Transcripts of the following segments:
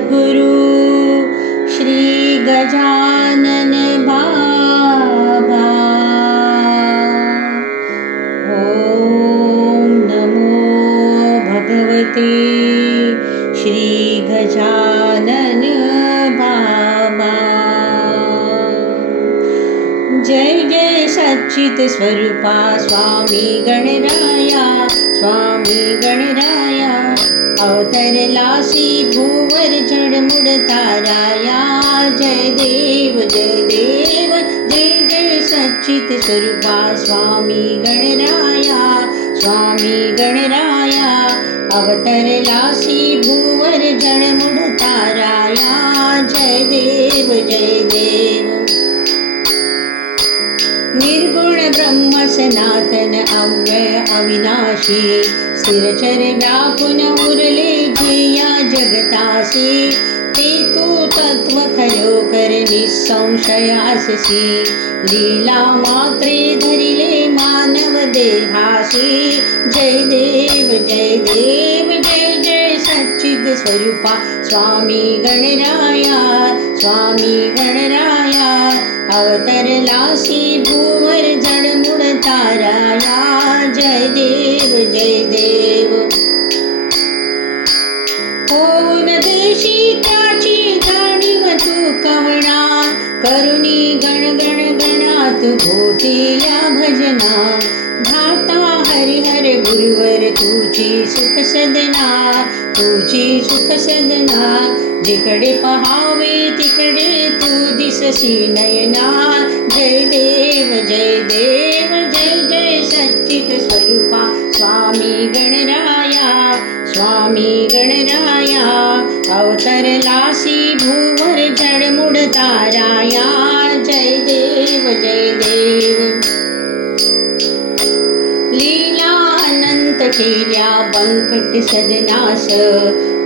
सद्गुरु श्री गजानन बाबा। ॐ नमो भगवते श्री गजानन बाबा। जय जय सच्चित स्वरूपा स्वामी गणराया स्वामी गणराया अवतरलासी भूवर झडमुड ताराया जय देव जय देव जय जय सच्चित स्वरूपा स्वामी गणराया स्वामी गणराया. अवतरलासी भूवर झडमुड ताराया जय देव जय देव. निर्गुण ब्रह्म सनातन अव्यय अविनाशी स्थिरचर व्यापुन उरले ध्येया जगतासी ते तू तत्व खरोकर निसंशयाससी। लीला मात्रे धरिले मानव देहासी जय देव जय देव जय जय सच्चिद स्वरूपा। स्वामी गणराया स्वामी गणराया अवतरलासी भूवर तुझी सुख सदना तुझी सुख सदना जिकडे पहावे तिकडे तू दिसशी नयना जय देव जय देव, जय जय सच्चित स्वरूपा। स्वामी गणराया स्वामी गणराया, अवतरलासी अनंत केल्या बंकट सदनास.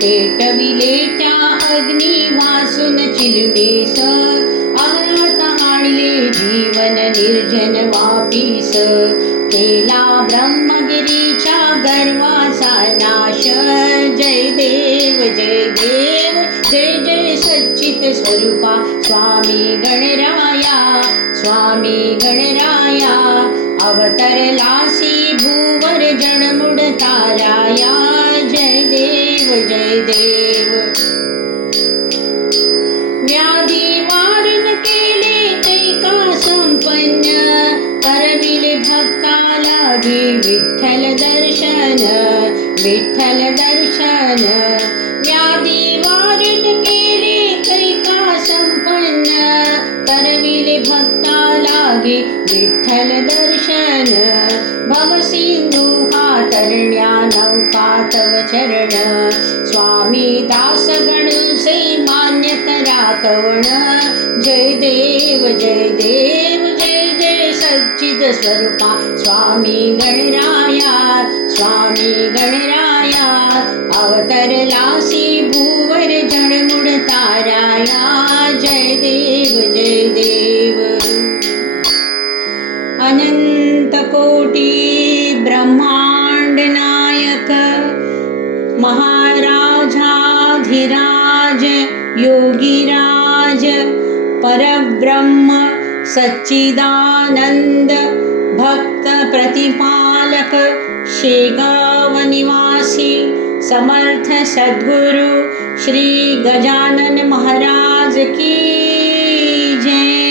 पेटविलेच्या अग्नी वासून चिलवेस आरात आणले जीवन निर्जन वापीस. केला ब्रह्मगिरीच्या गर्वाचा नाश. जय देव जय देव जय जय सच्चित स्वरूपा. स्वामी गणराया स्वामी गणराया. अवतरलासी विठ्ठल दर्शन। व्याधी वारण केले कैका संपन्न। करविले भक्ता लागे विठ्ठल दर्शन। भवसिंधू हा तरण्या नौका तव चरण। स्वामी दास गणसे मान्य करा कवण जय देव जय देव जय जय सच्चिद स्वरूपा। स्वामी गणराया स्वामी गणराया अवतरलासी भूवर जडमुड ताराया। जय देव जय देव। अनंत कोटि ब्रह्मांड नायक, महाराजाधिराज, योगीराज, परब्रह्म सच्चिदानंद, भक्त प्रतिपालक शेगावनिवासी समर्थ सद्गुरु श्री गजानन महाराज की जय।